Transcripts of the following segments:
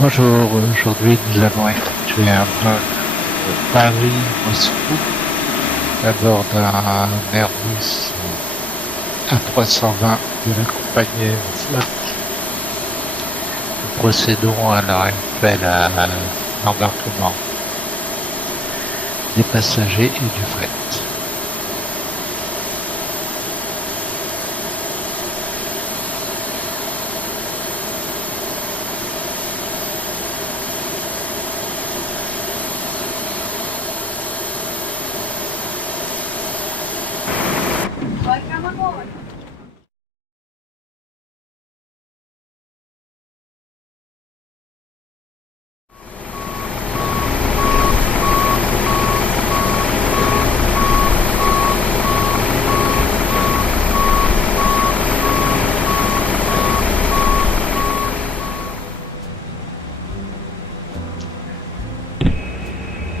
Bonjour, aujourd'hui nous allons effectuer un vol Paris-Moscou à bord d'un Airbus A320 de la compagnie AEROFLOT. Nous procédons à l'heure actuelle à l'embarquement des passagers et du fret.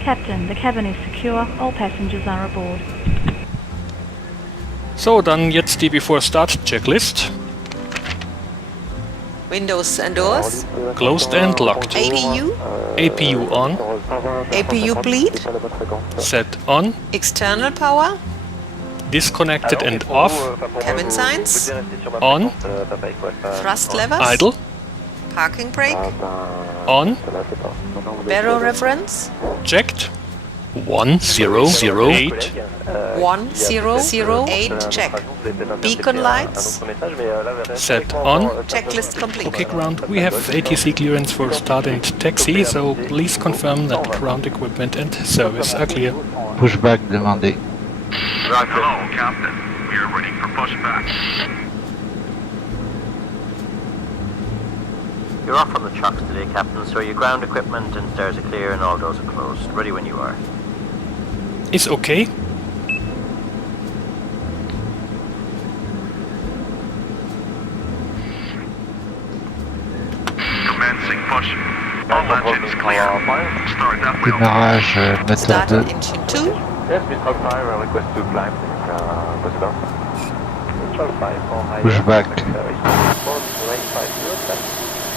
Captain, the cabin is secure, all passengers are aboard. So, dann jetzt die Before Start Checklist. Windows and doors. Closed and locked. APU. APU on. APU bleed. Set on. External power. Disconnected and off. Cabin signs. On. Thrust levers. Idle. Parking brake. On. Barrow reference. Checked. 1008. 1008 check. Beacon lights. Set on. Checklist complete. Okay, ground, we have ATC clearance for start and taxi, so please confirm that ground equipment and service are clear. Pushback demandé. Hello, Captain. We are ready for pushback. You're off on the trucks today, Captain, so your ground equipment and stairs are clear and all doors are closed. Ready when you are. Is okay. Commencing push. All engines clear. Start that wheel. Démarrage moteur Start 2. engine 2. Yes, Mr. 5, request to climb, President. Mr. 5 for high. Pushback.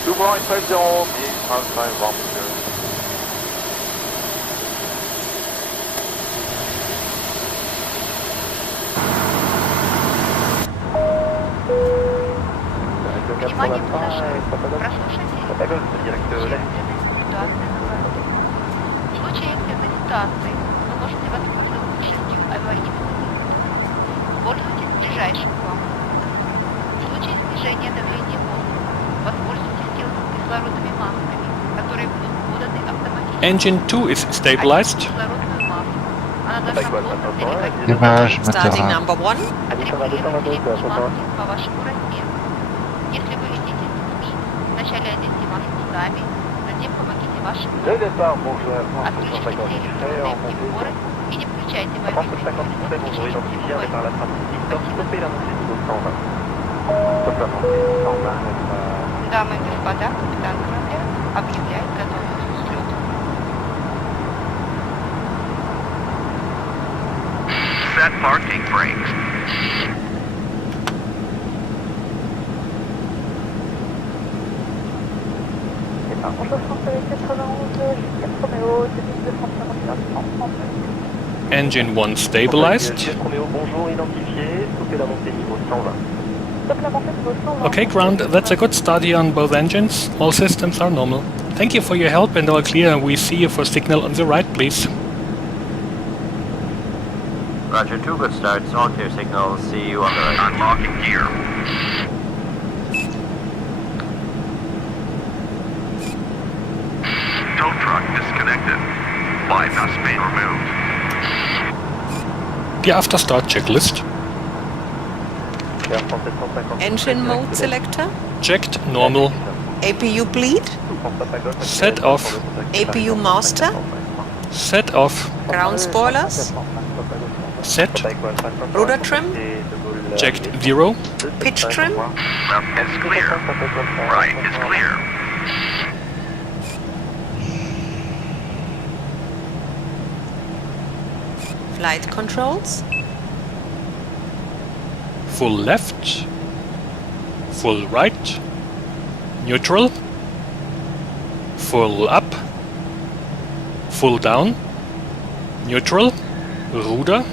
2.50, outside 1 meter. Внимание пассажиров. Прослушайте ситуация на дороге. В случае экстренной ситуации вы можете воспользоваться 6 аварийными. Пользуйтесь ближайшим к вам. В случае снижения давления воздуха воспользуйтесь кислородными масками, которые будут поданы автоматически. Engine 2 is stabilized. Кислородную маску. Она должна плотно переходить Démarrage moteur Starting 1. number 1. Отрегулируйте маски по вашему размеру. Если вы летите с детьми, вначале оденьте маски сами, затем помогите вашим родственникам. Отключите все электронные приборы и не включайте мобильный телефон в течение всего полета. Дамы и господа, капитан корабля объявляет готовность к взлету. Set parking brakes. Engine 1 stabilized. Okay, ground, that's a good start here on both engines. All systems are normal. Thank you for your help and all clear. We see you for signal on the right, please. Roger, 2 good starts, all clear signals. See you on the right. Unlocking gear. Tow truck disconnected. Bypass main removed. The after start checklist. Engine mode selector. Checked, normal. APU bleed. Set off. APU master. Set off. Ground spoilers. Set. Rudder trim. Checked 0. Pitch trim. Left is clear. Right is clear. Flight controls. Full left. Full right. Neutral. full up, full down, neutral, ruder,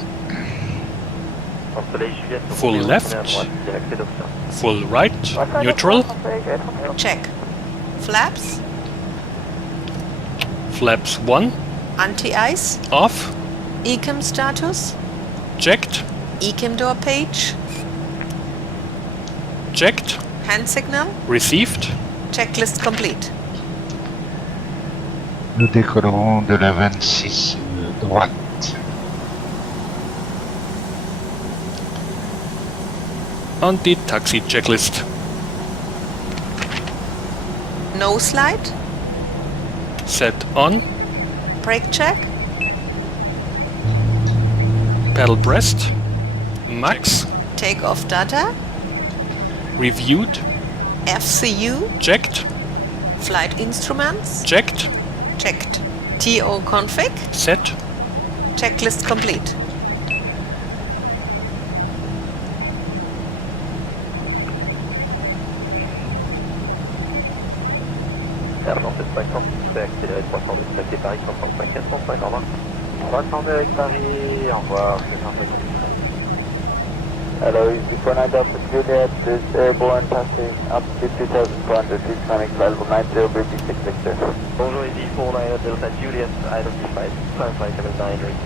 full left, full right, neutral, Check. Flaps, flaps 1, anti-ice, off, ECM status, checked, ECM door page, checked, hand signal, received, checklist complete. Nous décollerons de la 26 droite. on the taxi checklist. No slide, Set on, brake check, pedal pressed, max, takeoff data, reviewed, FCU, checked, flight instruments, checked, checked. TO config, set, checklist complete. Airbus 50, prêt à accélérer 302, plaqué Paris 135 405, au revoir. 302 avec Paris, au revoir, 750. Hello, easy 49 Delta Juliet, this airborne passing altitude 2400, please connect to level 90, BP6 Victor. Bonjour, easy 49 Delta Juliet, identified, 5579 reach.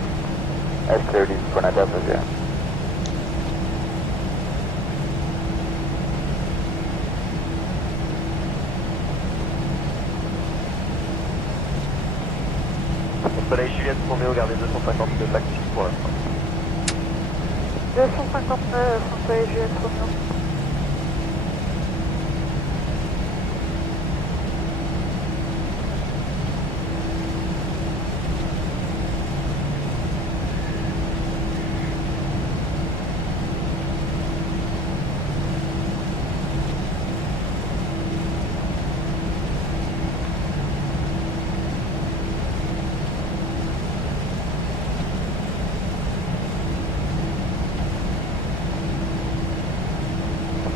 S30, 49 Delta 0. Soleil Juliette, Roméo, gardez 252 taxi pour l'instant. 259, Soleil Juliette, Roméo.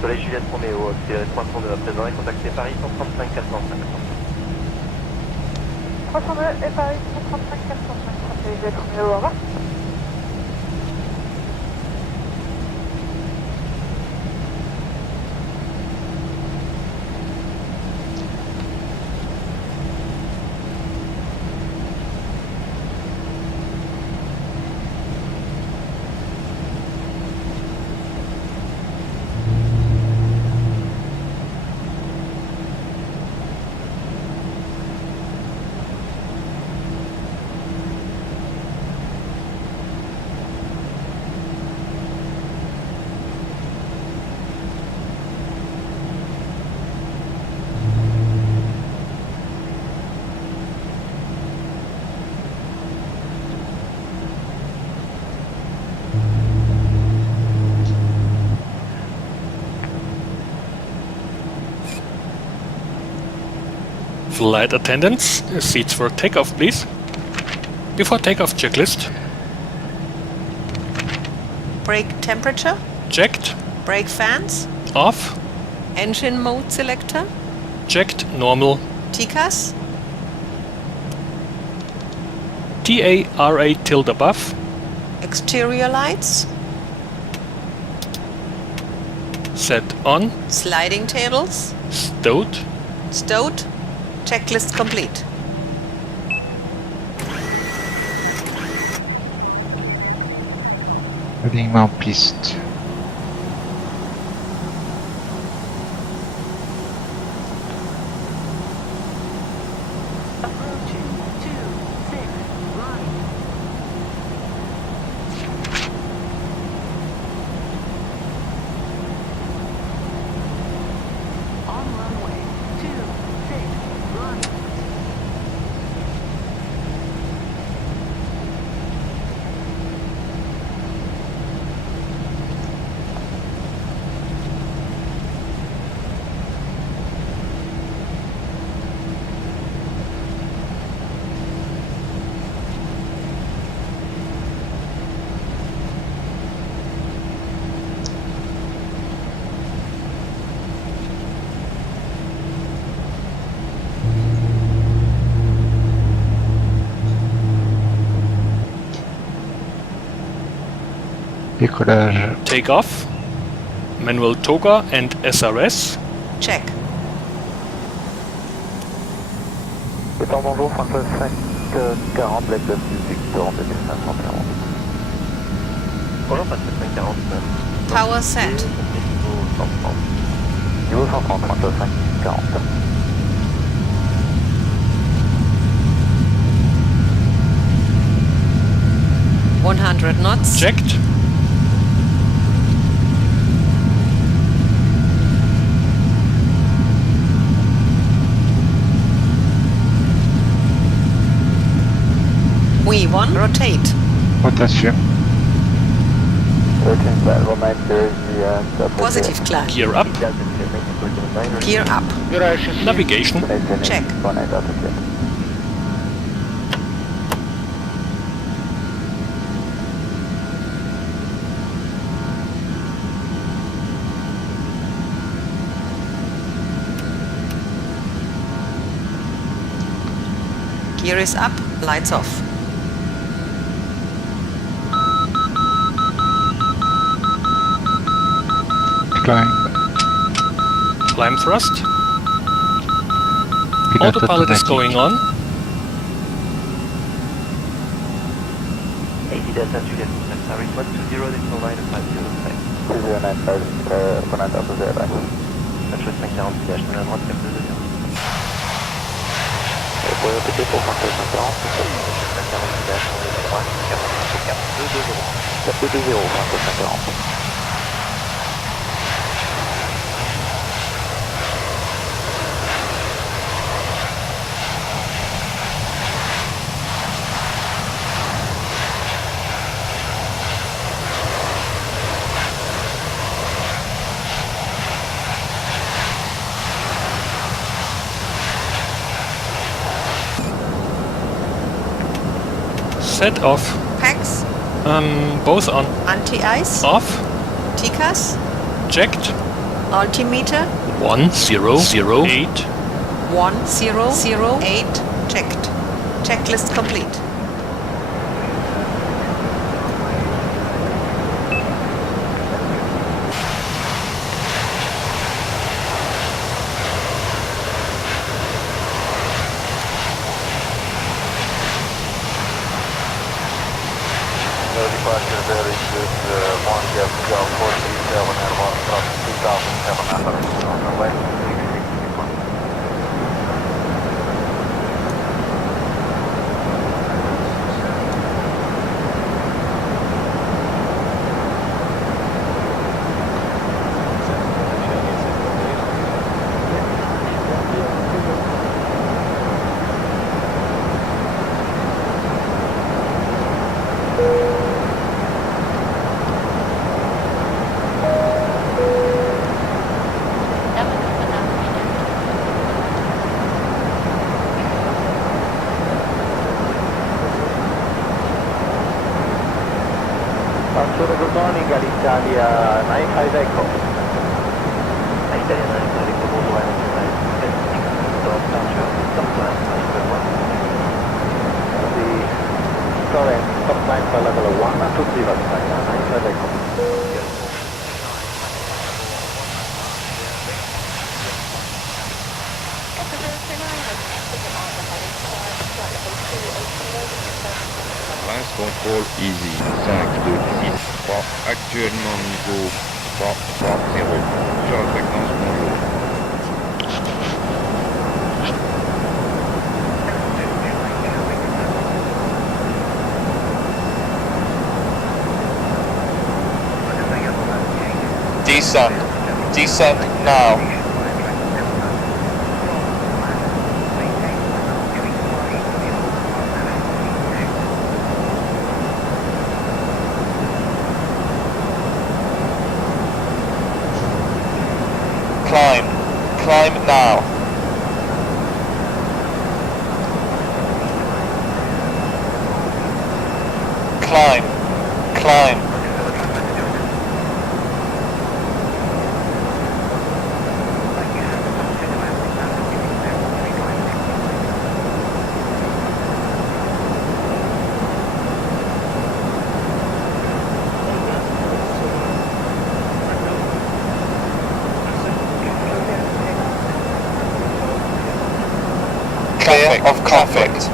Soleil Juliette Roméo, accéléré 302 à présent et contactez Paris 135 450. 302 et Paris 135 405, Soleil Juliette, Roméo, au revoir. Flight attendants, seats for takeoff, please. Before takeoff checklist, Brake temperature, checked, brake fans, off, engine mode selector, checked, normal, TCAS, TARA tilde above, exterior lights, set on, sliding tables, stowed, stowed, checklist complete. Alignement piste. Décollage. Take off. Manual toga and SRS. Check. Étant bonjour, François 540, black de Victor, 2540. Bonjour, François 540. Power set. Niveau 130, François 540. 100 knots. Checked. V1, rotate. Rotation. Positive climb. Gear up. Gear up. Navigation. Check. Gear is up, lights off. Climb. Climb thrust. Pilote Autopilot is automatique. going on. 80 Delta Juliet, sorry, 120.950. 209, prenant un peu de la Central 540, dégage à droite, cap 220. Vous pouvez répéter pour Central 540, Central 540, dégage à droite, cap 220. Cap 220, Central 540. Set off. Packs, Both on. anti-ice, Off. TCAS, Checked. altimeter, 1008. 1008, checked. Checklist complete. No departure there is good, 1 gap, 437, and 1 from 2700 on the way. Good morning, Alitalia 95 Echo. Alitalia 95 Echo, bonjour, the current top line for level 1 and 2 zero, 95 Echo. Lance control easy, 5, 2, 6, 3, actuellement niveau 3, 3, 0. Sur la fréquence, bonjour. Descend now. Climb now. Climb. of conflict.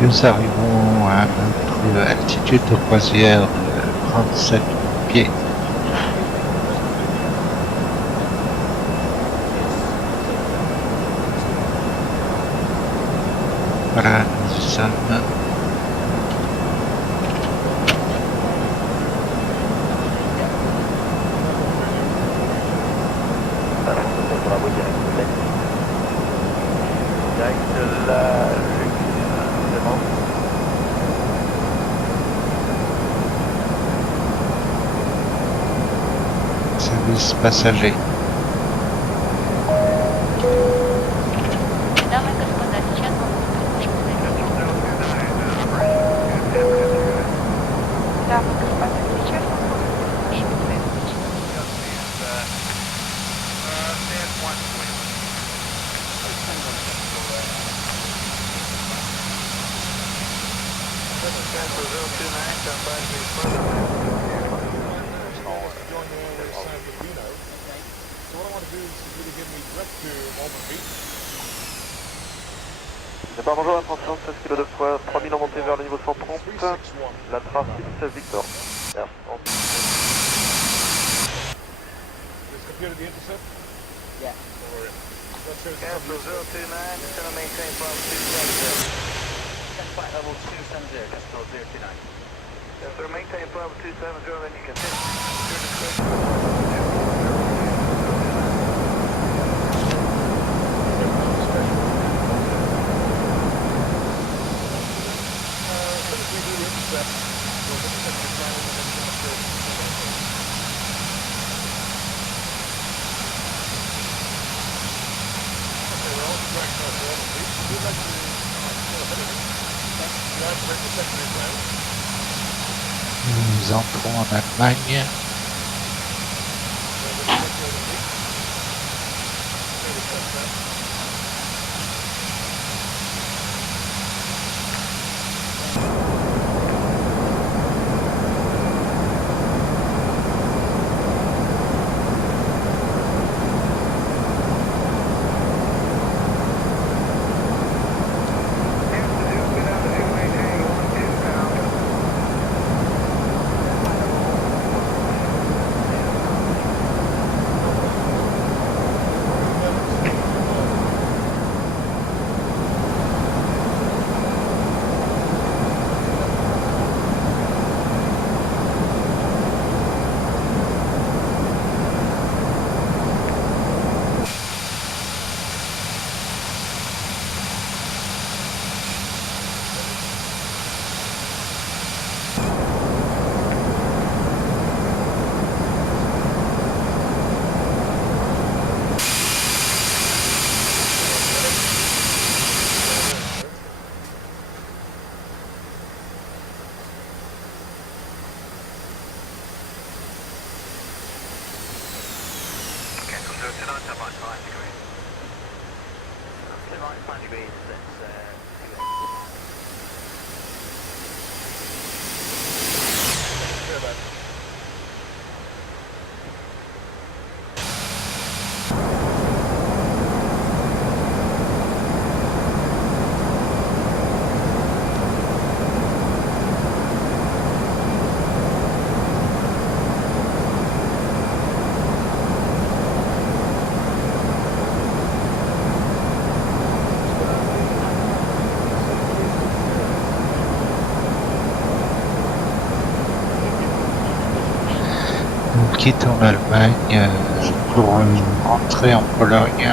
Nous arrivons à notre altitude de croisière de 37 pieds. Voilà, nous y sommes. Service passager. Дамы и господа, сейчас вам будет предложено. Дамы и господа, сейчас вам будет предложено. Départ bonjour à 376 kg de fois, 3000 en montée vers le niveau 130, la trace 16 Victor. Merci. Cancel 029, it's going to maintain from 270. Flight level 270, Cancel 029. Yes sir, maintain from 270, then you can hit your discretion. Nous entrons en Allemagne. right 5 degrees, that's 2. Nous quittons l'Allemagne pour rentrer en Pologne.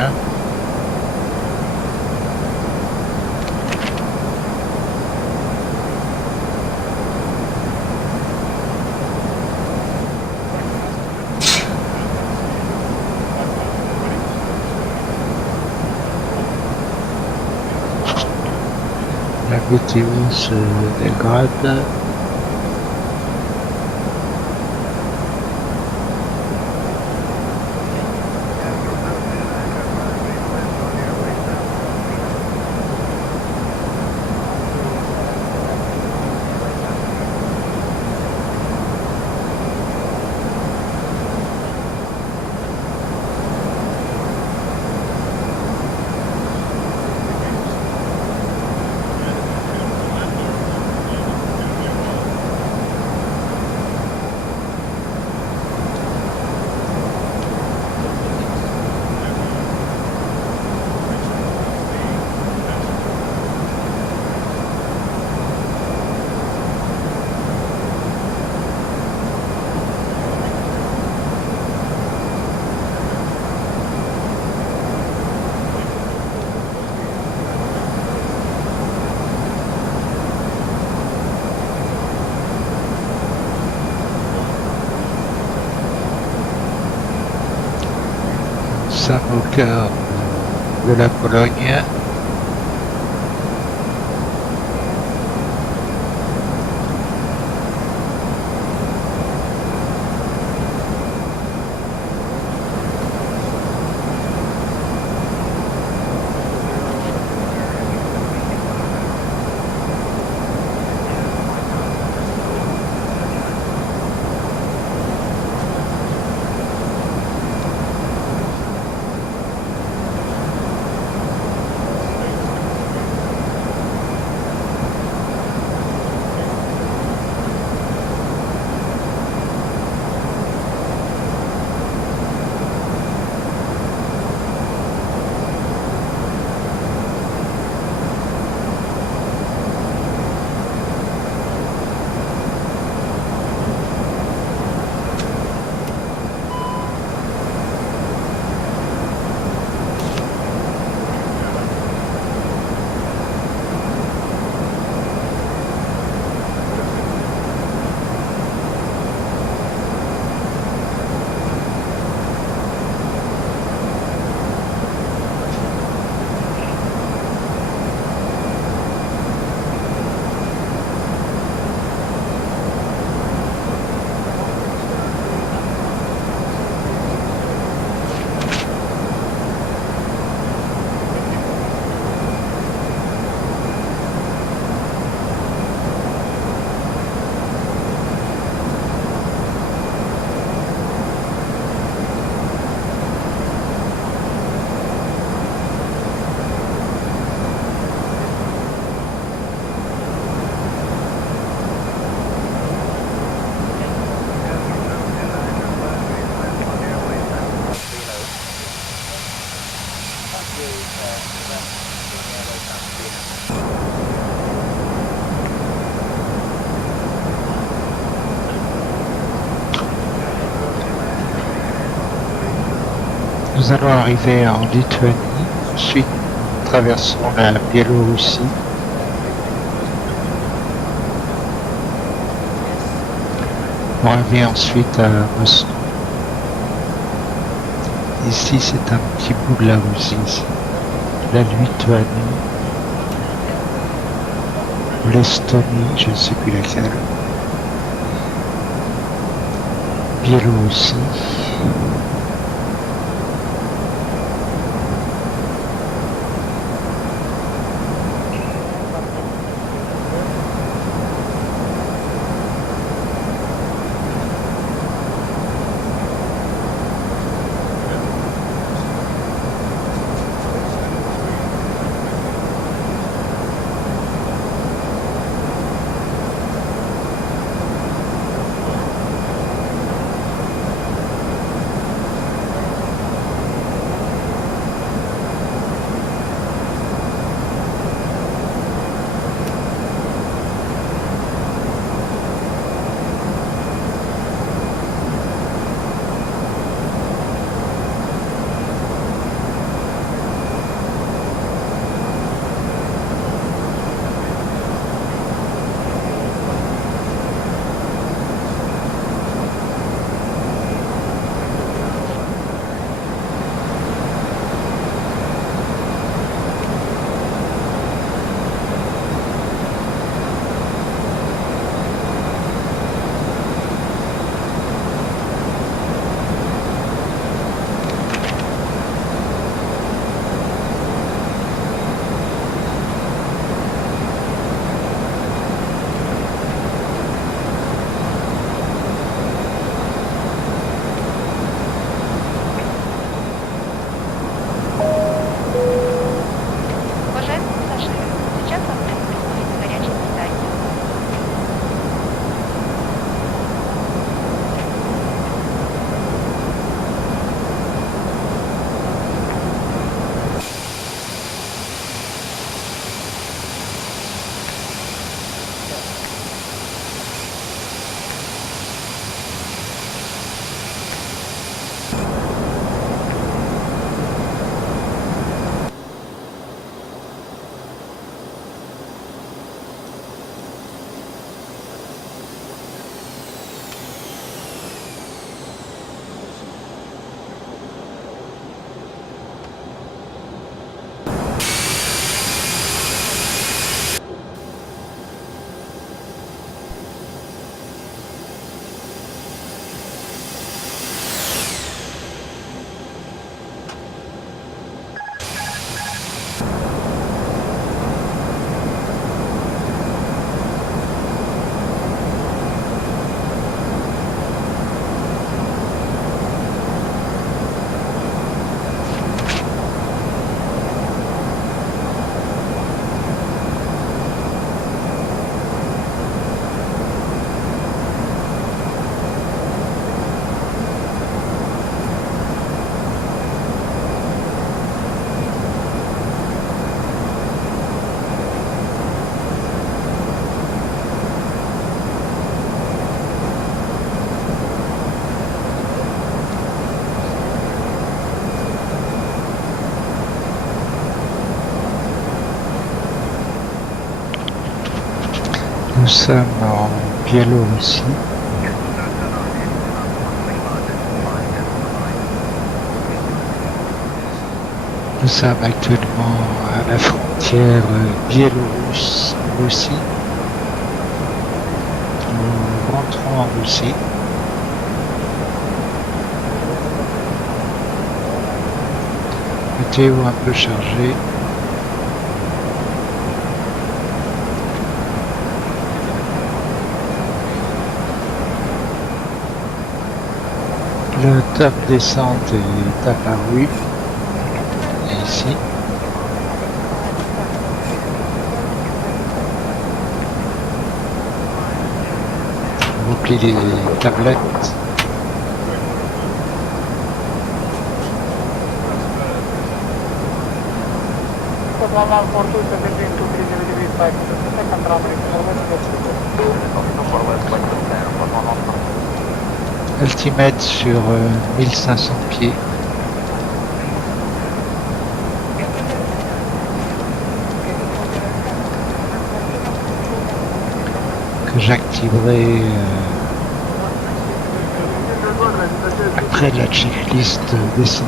La météo se dégrade. Nous sommes au cœur de la Pologne. Nous allons arriver en Lituanie, ensuite traversons la Biélorussie. On revient ensuite à Moscou. Ici c'est un petit bout de la Russie, la Lituanie, l'Estonie, je ne sais plus laquelle, Biélorussie. Nous sommes en Biélorussie. Nous sommes actuellement à la frontière Biélorusse-Russie. Nous rentrons en Russie. Météo un peu chargé. Le top descente est apparu. Et ici. On replie les tablettes. Altimètre sur 1500 pieds. Que j'activerai après la checklist descente.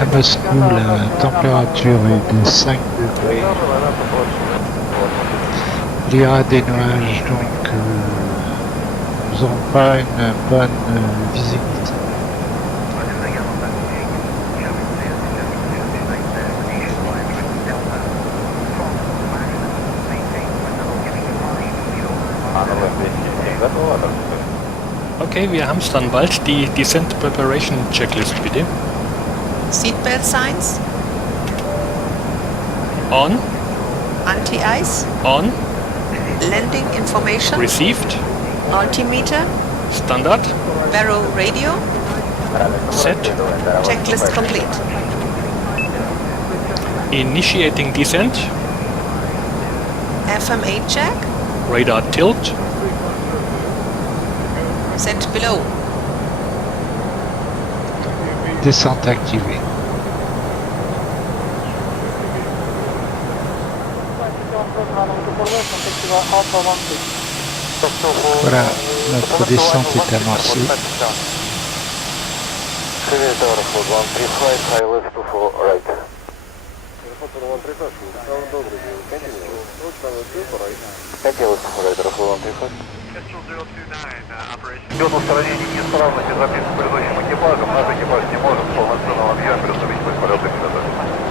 À Moscou, la température est de 5 degrés. Il y aura des nuages, donc nous n'aurons pas une bonne visibilité. Okay, wir haben es dann bald. Die Descent Preparation Checklist, bitte. Seatbelt signs. On. Anti-ice. On. Landing information. Received. Altimeter. Standard. Barrow radio. Set. Checklist complete. Initiating descent. FMA check. Radar tilt. Set below. Descente activée. Voilà, notre descente est annoncée. Идет устранение неисправности записки предыдущим экипажем. Наш экипаж не может в полноценном объеме приступить к полету эксплуатации.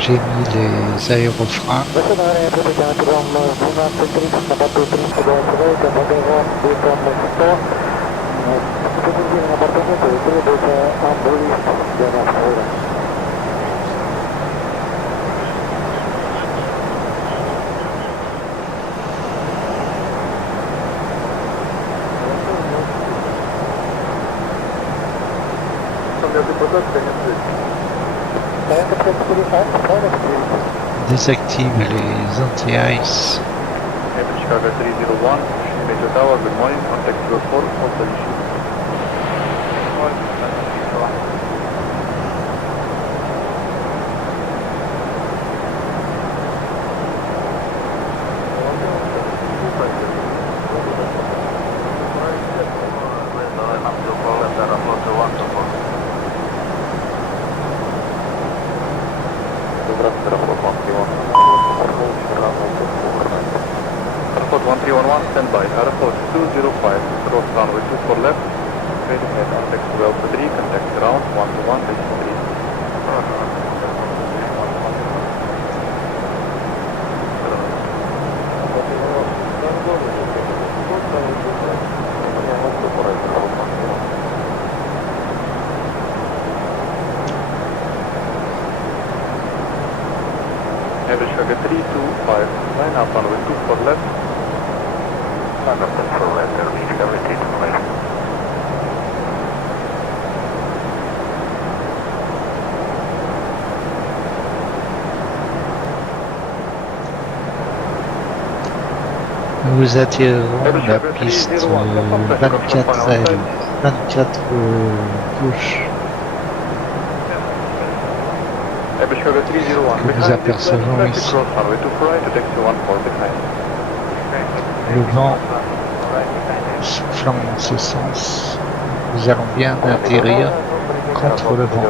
J'ai mis les aérofreins. Désactive les anti-ice. Chicago 301, Major Tower, good morning, contact 04, all position. Aerofoot 1311, stand by. Aerofoot 205, cross runway 24 left. Straight ahead, contact 12 3, contact ground 121, decimal 3. Average Chicago 325, line up runway 24 left. Line up 24 left, Airbeach Chicago 325. Nous attirerons la piste 24 L, 24 gauche. Que nous apercevons ici. Le vent soufflant dans ce sens, nous allons bien atterrir contre le vent.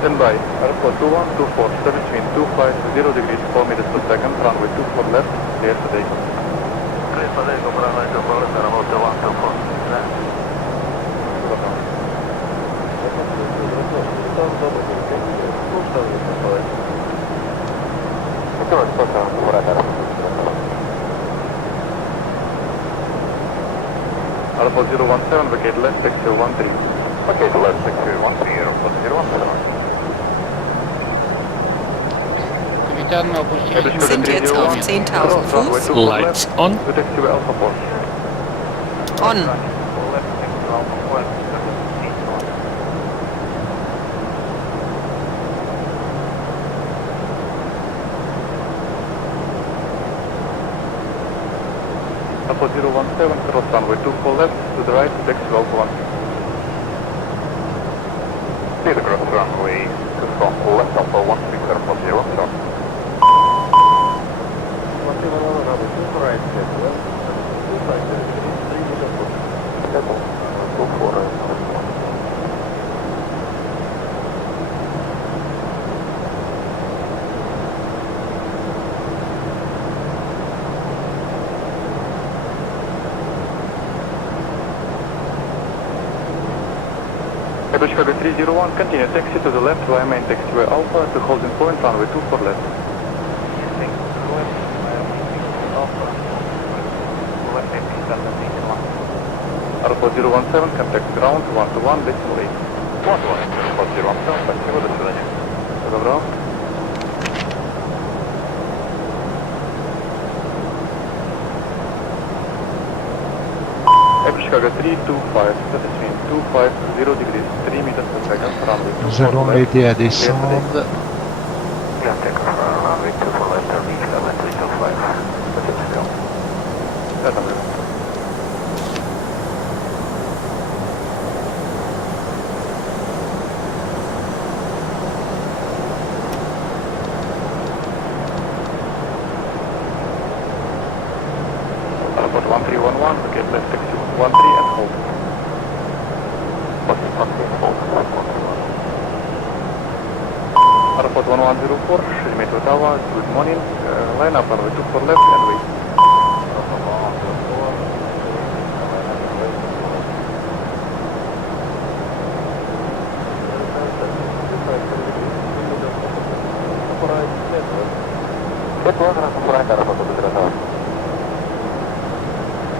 Stand by. Airport 2124, service wind 250 degrees, 4 meters per second, runway 24 left, clear for takeoff. Clear for takeoff, runway 24 left, airport 2124. Airport 017, vacate left, taxi 13. Vacate left, taxi 13, airport 017. Wir sind jetzt auf 10.000 Fuß. Lights on. On. Alpha 017, cross runway 24 left, to the right, taxi Alpha 1. Clear the cross runway 24 left, Alpha 1, clear for 017. Airbus Chicago 301, continue taxi to the left via main taxiway Alpha to holding point runway 24 left. Aeroport 017, contact ground 121, decimal 8. 121, Aeroport 017, спасибо, до свидания. Добро. Airbus Chicago 325, service wind 250 degrees, 3 meters per second, runway 24 left. Nous allons l'aider à descendre. Clear takeoff, runway 24 left, Airbus Chicago 325. That's it. Airport 1311, vacate left taxi 13 and hold. Airport 1104, Sheremetyevo Tower, good morning. Line up runway 24 left and wait.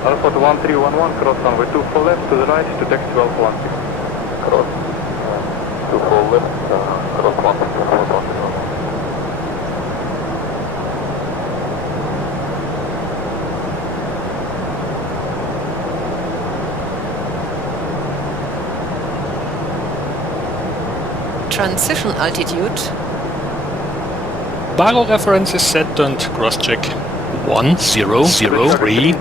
Aerofoot 1311, cross runway 24 left to the right to taxi 1216. Cross 24 left, cross 116. Transition altitude. Baro reference is set and cross-check. 1003.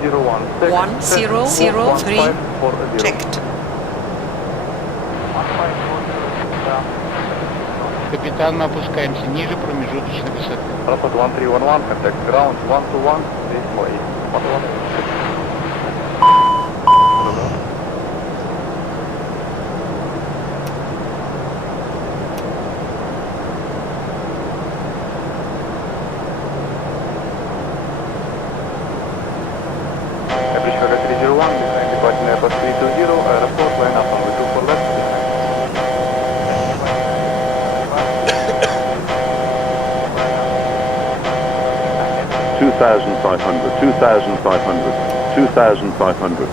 1003. Checked. Капитан, мы опускаемся ниже промежуточной высоты. Aerofoot 1311, contact ground 121, decimal 8. 121. Airbus 320, aeroport, line up on the 24 left. 2,500, 2,500, 2,500.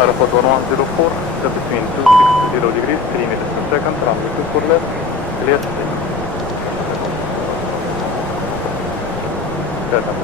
Aerofoot 1104, set between 260 degrees, 3 meters per second, runway 24 left, clear to take. Set up.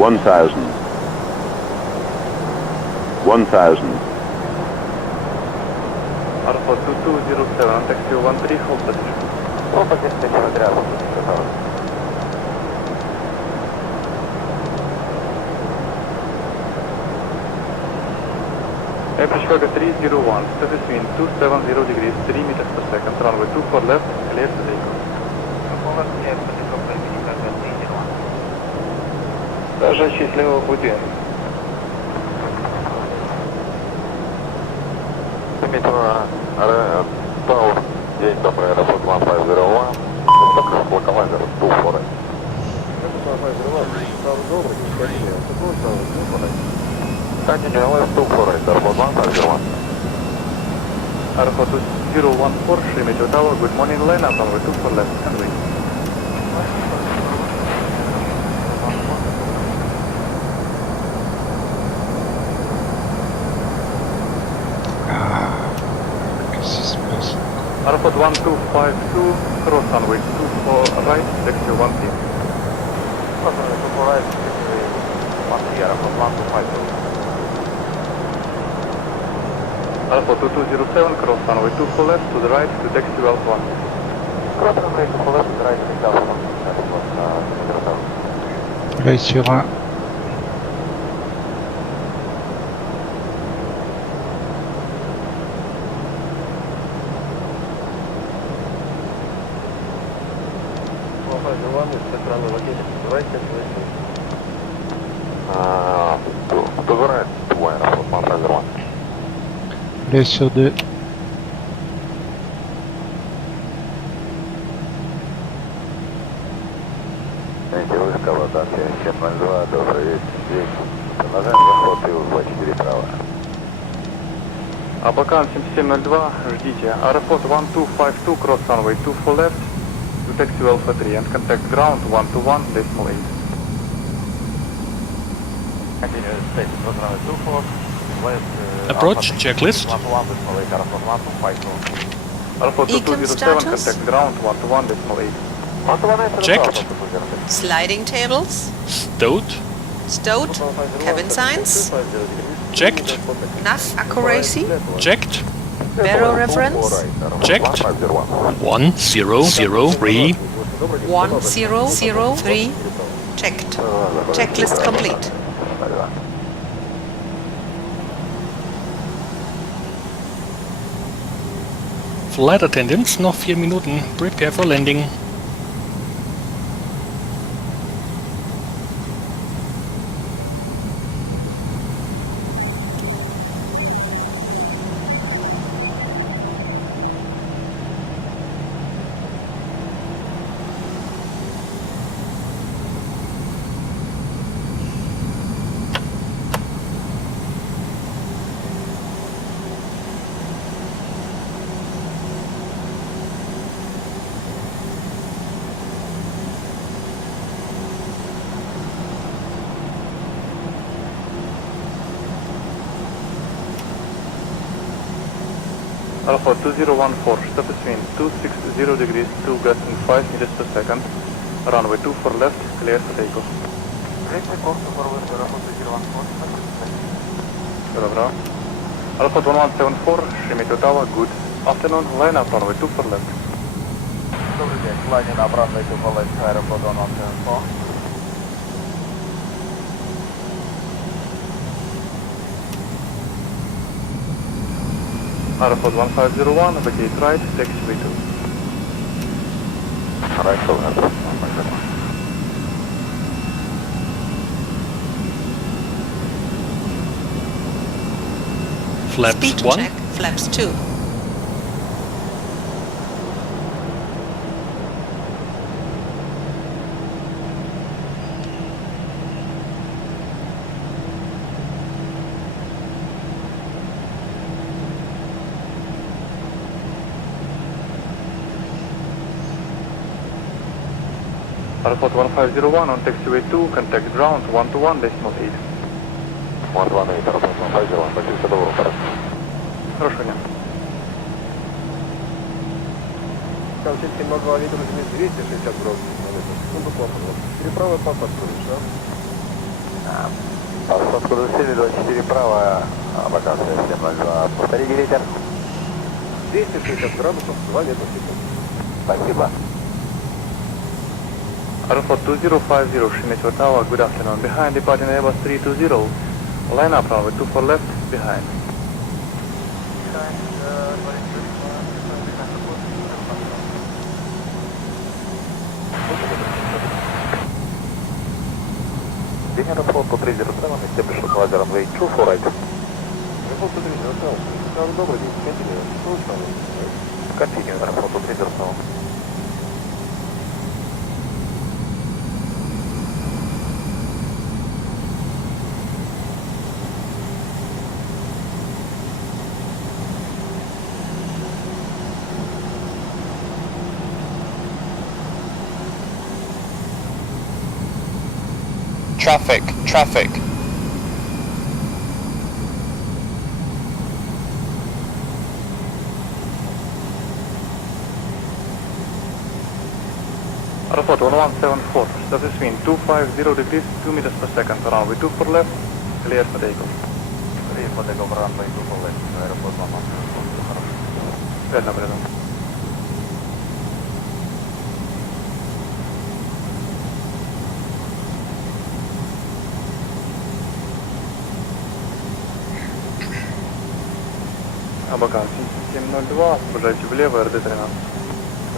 One thousand. Aerofoot 2207, taxi 13, hold position. Hold position, Average Chicago 301, set between 270 degrees, 3 meters per second, runway 24 left, clear to take. Даже счастливого пути. День добрый, Aerosoft 1501. Только локомайзер, туфоры. Continue left 248, Aerosoft 1501. Aerofoot 014, Shrimito Tower, good morning, line up, runway 24 left, and wait. Aerofoot 1252, cross runway 24 right, taxi 1 P. Cross runway 24 right, taxi 1 P, Aerofoot 1252. Aerofoot 2207, cross runway 24 left to the right to taxi 12 1. Cross runway 24 left to the right, taxi 12 1. Soleil sur 1. Soleil sur 2. Абакан 7702, ждите. Aerofoot 1252, cross runway 24 left to taxi Alpha 3 and contact ground 121, decimal 8. Continue state, cross runway 24 left. Approach checklist. Aerofoot 2207, contact ground 121, decimal 8. Checked. Sliding tables. Stowed. Stowed. Cabin signs. Checked. Nav accuracy. Checked. Barrow reference. Checked. 1003. 1003. Checked. Checklist complete. 1. Flight Attendants, noch 4 Minuten. Prepare for landing. Alpha 2014, stop between 260 degrees, 2 gusting 5 meters per second. Runway 24 left, clear for takeoff. Добро. Alpha 1174, Shimito Tower, good. Afternoon, line up runway 24 left. Добрый день, line up runway 24 left, airport 1174. Aerofoot 1501, vacate right, taxiway 2. Right, so Flaps Speed 1. check, flaps 2. Aerofoot 1501 on taxiway 2, contact ground 121.8. 118, Aerofoot 1501, почти до ворота. Хорошо, нет. Кончик 702, ветер изменит 260 градусов на ветер. Секунду плавно. Переправа по подходишь, да? Посадку засели 24 право, локация 702. Повторите ветер. 260 градусов, 2 метра в секунду. Спасибо. Aerofoot 2050, Shimito Tower, good afternoon. Behind departing Airbus 320. Line up runway 24 left, behind. Aerofoot 307, establish flight runway 24 right. Aerofoot 307, добрый день, continue, Aerofoot 307. Traffic, traffic. Aerofoot 1174, stop between 250 degrees, 2 meters per second. Runway 24 left, clear for takeoff. Clear for takeoff, runway 24 left, Aerofoot 1174, хорошо. Верно, прием. Абакан 702, сбежайте влево, РД-13.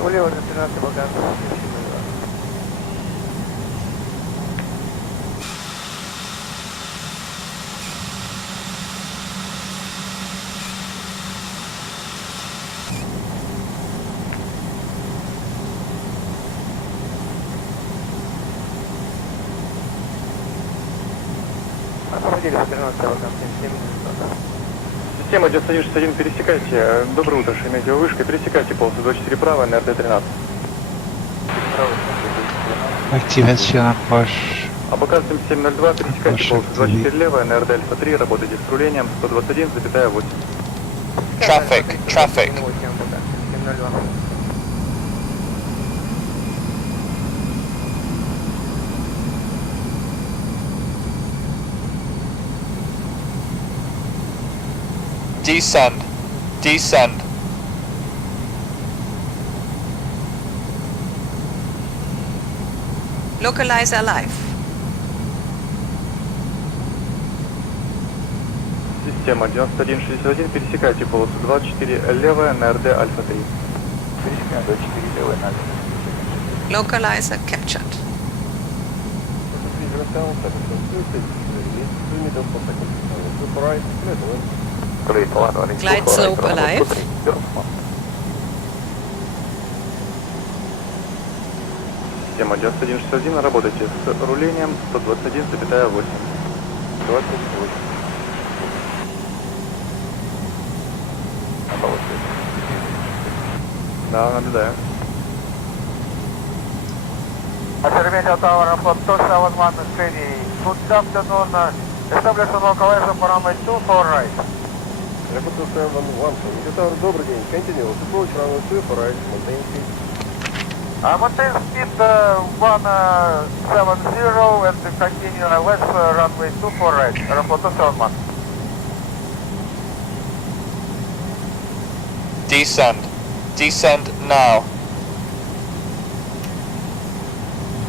Влево, РД-13, Абакан 702. Освободили по 13 Абакан 702. Система 9161, пересекайте. Доброе утро, Шереметьево вышка, пересекайте полосу 24 право на РД-13. Activation approche. Абакан 7702, пересекайте полосу 24 лево на РД-Альфа-3, работайте с рулением 121,8. Traffic, traffic. Descend, descend. Localizer alive. Система 9161, пересекайте полосу 24 левая на РД Альфа-3. Пересекаем 24 левая на Альфа-3. Localizer captured. Glide slope alive. Система 9161, работайте с рулением 121,8. 28. Да, наблюдаю. Aerometeor Tower, Aeroflot 271 is ready. Good afternoon. Establish a localizer parameter 2 for right. Airport 271, Tower, добрый день. Continue. Approach runway 2 for right. Maintain speed. Maintain speed 170 and continue west runway 2 for right. Aeroflot 271. Descend. Descend now.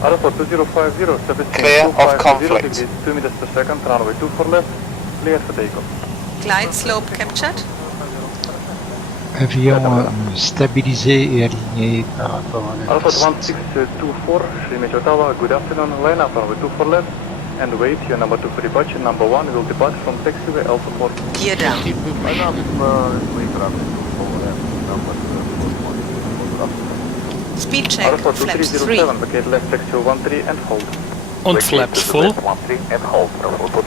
Aeroports 2050, service Clear of 250 conflict. degrees, 2 meters per second, runway 2 for left, clear for takeoff. Glide slope captured. Avion stabilisé et aligné par rapport à la Airport piste. 1624, Sheremetyevo Tower, good afternoon, line up runway 2 for left, and wait, your number 2 for departure, number 1 will depart from taxiway Alpha 4. Gear down. Speed check, Airport flaps 3. 2307, vacate left taxiway 13 and hold. Und flaps full.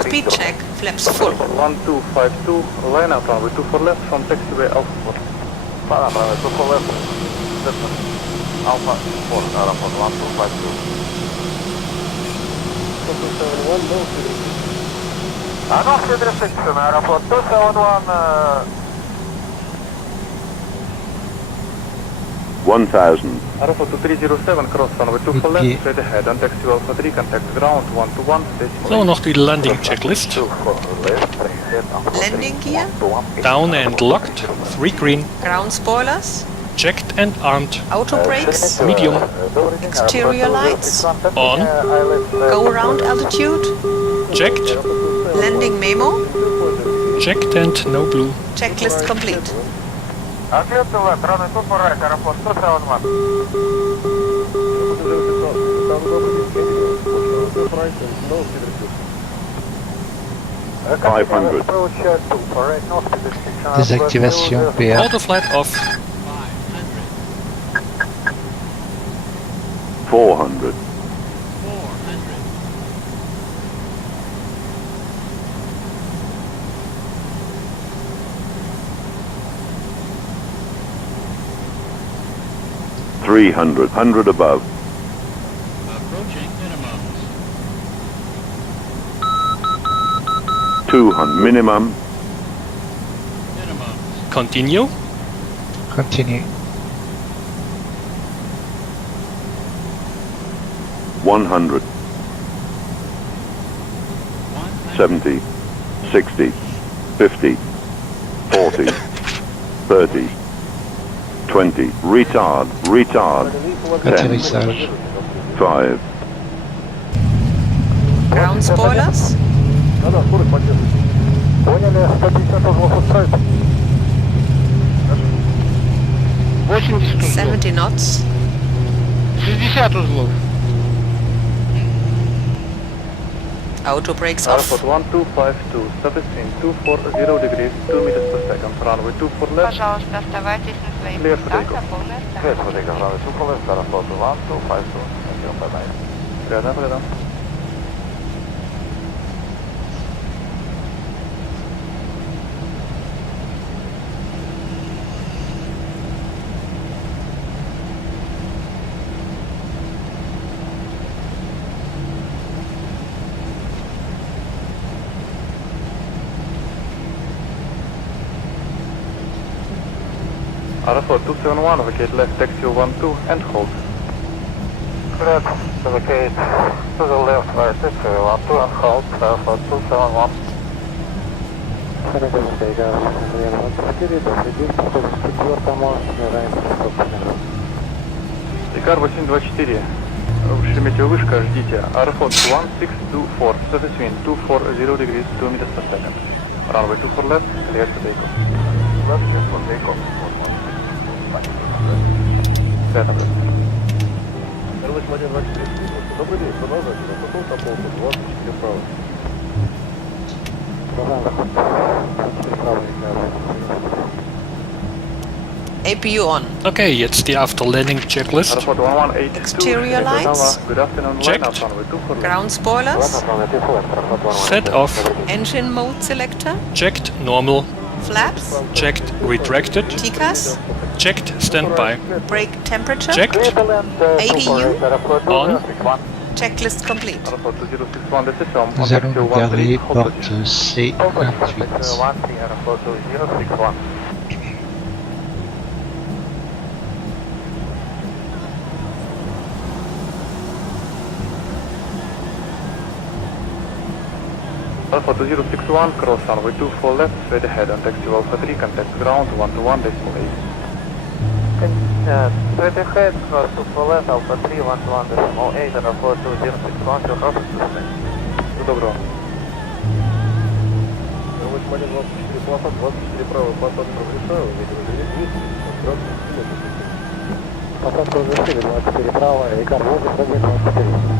Speed check, flaps full. 1252, line up runway 2 for left from taxiway Alpha 4. Runway 2 for left. Alpha 4, Aeroport 1252. 271, no speed restriction, Aeroport 271. 1000. Airport 2307, cross runway 2 for left, straight ahead, on taxiway Alpha 3, contact ground 121, So, noch die Landing Checklist. Landing gear. Down and locked. 3 green. Ground spoilers. Checked and armed. Auto brakes. Medium. Exterior lights. On. Go around altitude. Checked. Landing memo. Checked and no blue. Checklist complete. Clear to left, runway 2 for right, Aeroport 271. Désactivation PA. Autoflight off. 400. 300, 100 above. Approaching minimums. 200 minimum. Minimums. Continue. Continue. 100. 70, 60, 50, 40, 30, 20, retard, 10, Atterrissage. 5, Ground spoilers. Поняли, 150 узлов устроить. 70 knots. 60 узлов. Auto brakes off. Airport 1252, service in 240 degrees, 2 meters per second, runway 2 for left, Пожалуйста, оставайтесь на своих clear for местах takeoff. до полной остановки. Clear for takeoff, runway 2 for left, Aeroport 1252, and you're by night. Рядом. Aerosport 271, vacate left, taxi 12 and hold. Clear to vacate to the left, right, taxi 12 and hold, Aeroport 271. Икар 824, в Шереметьево вышка, ждите. Aeroport 1624, surface wind 240 degrees, 2 meters per second. Runway 2 for left, clear for takeoff. Left, clear for takeoff. Добрый день, продолжайте. Потом на полку, 24 вправо. APU on. Okay, it's the after landing checklist. Exterior lights. Good afternoon, Checked. Ground spoilers. Set off. Engine mode selector. Checked. Normal. Flaps. Checked. Retracted. TCAS. Checked. Standby. Brake temperature. Checked. APU. On. Checklist complete. Nous allons nous garer porte C28. Alpha 2061, cross runway 24 left, straight ahead and taxi Alpha 3, contact ground 121.8. Straight ahead, cross 24 left, Alpha 3, 121.8, and Alpha 2061, your cross is sustained. Добро. 824 плата, 24 право, плата прогрессаю, посадка завершили, 24 право, Икар, 824.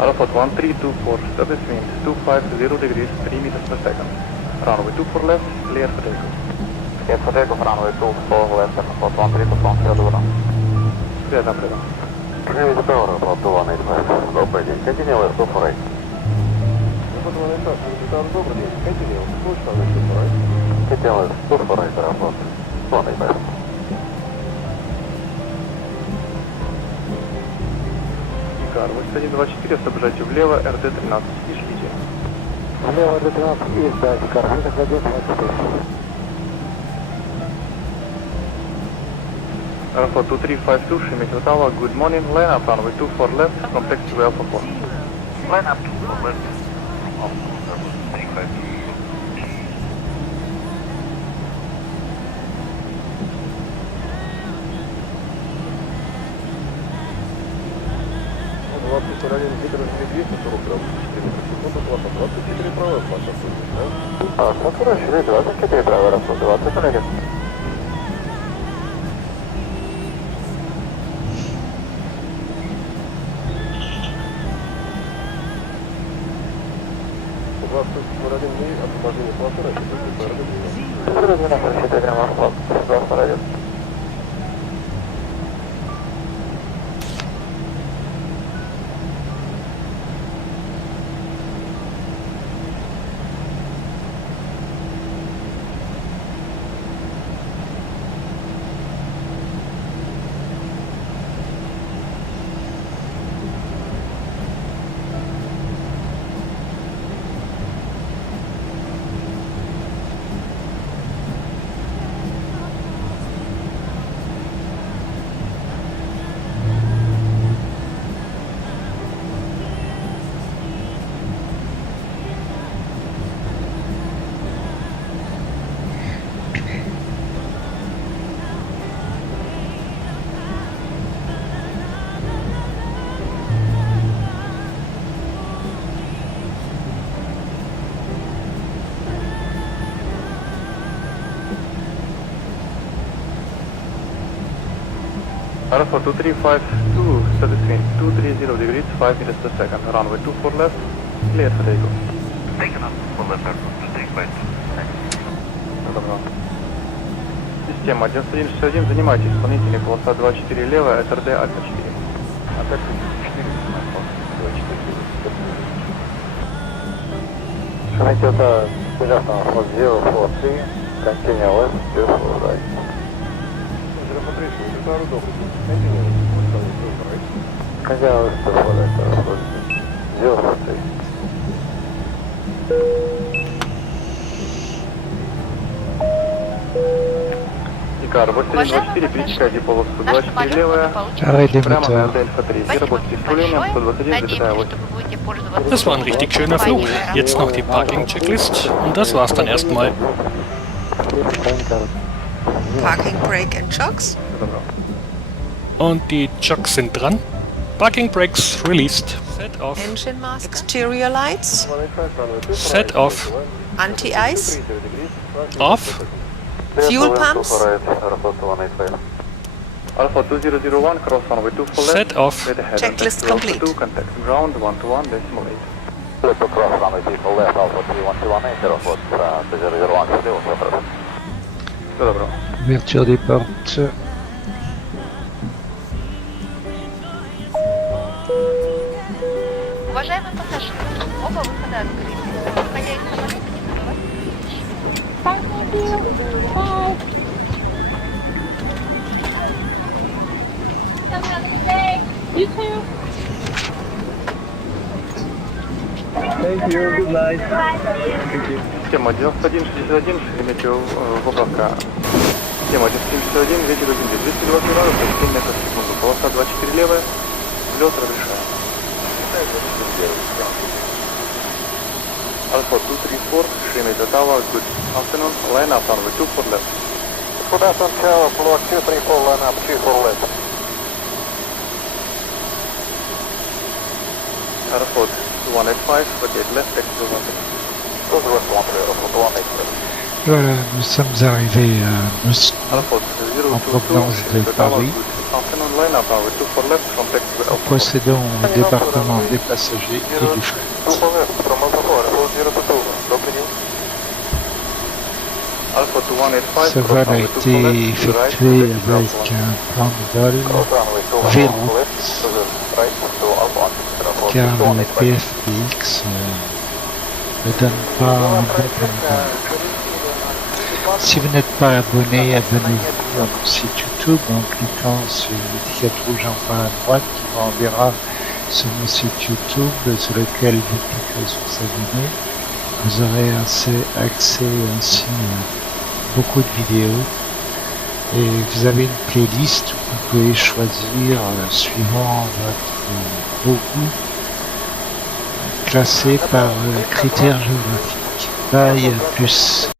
Alpha 1324, service wind 250 degrees, 3 meters per second. Runway 24 left, clear for takeoff. Clear for takeoff, runway 24 left, Alpha 1324, clear to Clear down, clear down. Clear the power, about 2185. Добрый день, continue with 248. Добрый день, continue, push on 248. Continue with 248, Aerosoft, 185. Вы 124, соображайте влево, РД-13, и шлите. Влево РД-13 и ждать, координаты 124. Alpha 2352, Shimmy Tower, good morning, line up runway 24 left, from taxi to Alpha 4. Line up 24 left, from 352. Ранен Питер 240 грамм, 4 секунды, плата 24 правая, плата 20. Сакура, 24 правая, 20 коллеги. Отложение платы, расчет Alpha 2352, service wind 230 degrees, 5 meters per second. Runway 24 left, clear for takeoff. Taken up for left airport, take right. Добро. Система 9161, занимайте исполнители полоса 24 левая, СРД Альфа 4. Атака 4, 24. Шанайтета, пожалуйста, ход 043, continue left, 24 right. Пожалуйста, Аэрофлот. Здравствуйте. Икар, 824, пересекайте полосу 24 левая. Arrêt des Прямо на moteurs. Дельфа 3. И работайте с управлением 121,8. Das war ein richtig schöner Flug. Jetzt noch die Parking-Checklist und das war's dann erstmal. Parking, brake and chocks. Und die Chocks sind dran. Parking brakes released. Set off. Engine mask. Exterior lights. Set off. Anti-ice. Off. Fuel pumps. Alpha 2001, cross runway 2 for left. Set off. Checklist complete. Contact ground 121.8. Cross runway 2 for left, Alpha 3118, Aeroflot, 001, Все добро. Ouverture des portes. Уважаемые пассажиры, оба выхода открыты. Выходя из самолета, не забывайте. You too. Thank you, good night. Тема 9161, метео поправка. Тема 9161, ветер до земли 220 градусов, 7 метров в секунду. Полоса 24 левая, лед разрешаем. Alpha 234, 3 meter tower, good afternoon, line up runway 2 for left. Good afternoon, Tower, floor 234, line up 2 for left. Aerosoft 185, rotate left, exit 1. Voilà, nous sommes arrivés à Moscou en provenance de Paris. Nous procédons au débarquement des passagers et du fret. Ce vol a été effectué avec un plan de vol Véro, car le PFPX ne donne pas un bon plan de vol. Si vous n'êtes pas abonné, abonnez-vous à mon site YouTube en cliquant sur l'étiquette rouge en bas à droite qui vous enverra sur mon site YouTube sur lequel vous cliquerez sur s'abonner. Vous aurez accès ainsi à beaucoup de vidéos et vous avez une playlist où vous pouvez choisir suivant vos goûts classés par critères géographiques. Bye, à plus.